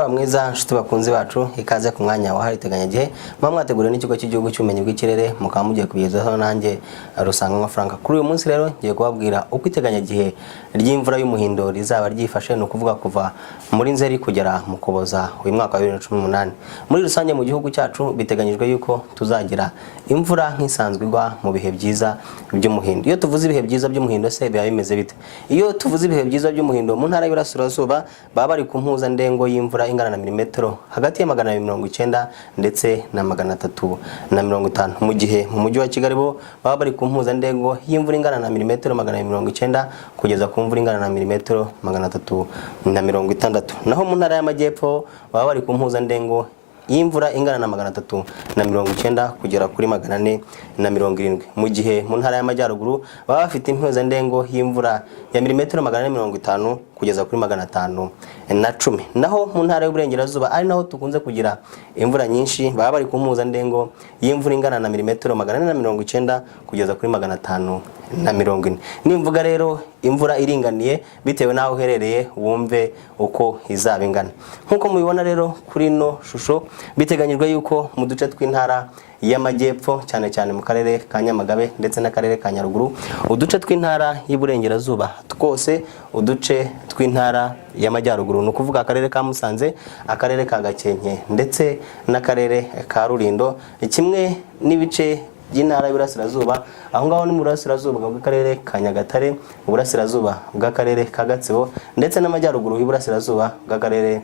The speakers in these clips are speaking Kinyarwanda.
Umugoroba mwiza nshuti bakunzi bacu ikaze ku mwanya wa hariteganyagihe mwateguriwe n'ikigo cy'igihugu cy'ubumenyi bw'ikirere mukaba mugiye kubigezaho nanjye Rusangwa Frank. Kuri uyu munsi rero ngiye kubabwira uko iteganyagihe ry'imvura y'umuhindo rizaba ryifashe, no kuvuga kuva muri Nzeri kugera mu Kuboza uyu mwaka wa 2018. Muri rusange mu gihugu cyacu biteganyijwe yuko tuzagira imvura nk'isanzwe igwa mu bihe byiza by'umuhindo. Iyo tuvuze ibihe byiza by'umuhindo se biba bimeze bite? Iyo tuvuze ibihe byiza by'umuhindo mu ntara y'Iburasirazuba baba bari ku mpuzandengo y'imvura ingana na milimetero hagati ya 290 ndetse na 350, mu gihe mu mujyi wa Kigali bo baba bari ku mpuzandengo y'imvura ingana na milimetero 290 kugeza ku mvura ingana na milimetero 360. Naho mu ntara y'Amajyepfo baba bari ku mpuzandengo y'imvura ingana na 390 kugera kuri 470, mu gihe mu ntara y'Amajyaruguru baba bafite impuzandengo y'imvura ya milimetero 450 kugeza kuri 510. Naho mu ntara y'Uburengerazuba ari naho tukunze kugira imvura nyinshi baba bari ku mpuzandengo y'imvura ingana na milimetero 490 kugeza kuri 540. Nimvuga rero imvura iringaniye bitewe naho uherereye wumve uko izaba ingana. Nkuko mubibona rero kuri no shusho biteganyijwe yuko mu duce tw'intara y'Amajyepfo cyane cyane mu karere ka Nyamagabe ndetse n'akarere ka Nyaruguru, uduce tw'intara y'Iburengerazuba twose, uduce tw'intara y'Amajyaruguru no kuvuga akarere ka Musanze, akarere ka Gakenke ndetse n'akarere ka Rulindo, kimwe n'ibice by'intara y'Iburasirazuba, aho ngaho ni mu Burasirazuba bw'akarere ka Nyagatare, Uburasirazuba bw'akarere ka Gatsibo ndetse n'Amajyaruguru y'Iburasirazuba bw'akarere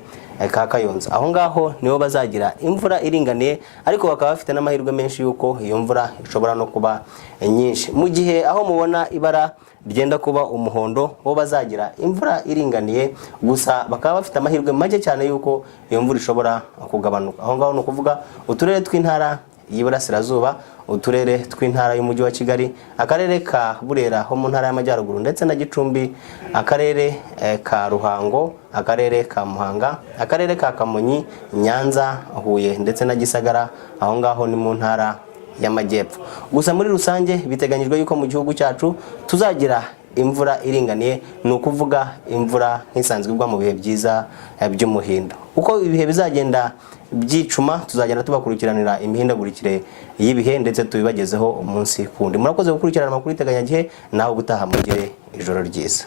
ka Kayonza. Aho ngaho niho bazagira imvura iringaniye, ariko bakaba bafite n'amahirwe menshi yuko iyo mvura ishobora no kuba nyinshi. Mu gihe aho mubona ibara ryenda kuba umuhondo bo bazagira imvura iringaniye, gusa bakaba bafite amahirwe make cyane yuko iyo mvura ishobora kugabanuka. Aho ngaho no kuvuga uturere tw'intara y'Iburasirazuba, uturere tw'intara y'umujyi wa Kigali, akarere ka Burera ho mu ntara y'Amajyaruguru ndetse na Gicumbi, akarere ka Ruhango, akarere ka Muhanga, akarere ka Kamonyi, Nyanza, Huye ndetse na Gisagara, aho ngaho ni mu ntara y'Amajyepfo. Gusa muri rusange biteganyijwe yuko mu gihugu cyacu tuzagira imvura iringaniye, ni ukuvuga imvura nk'isanzwe igwa mu bihe byiza by'umuhindo. Uko ibihe bizagenda byicuma tuzagenda tubakurikiranira imihindagurikire y'ibihe ndetse tubibagezeho umunsi kundi. Murakoze gukurikirana amakuru iteganyagihe, naho gutaha mugire ijoro ryiza.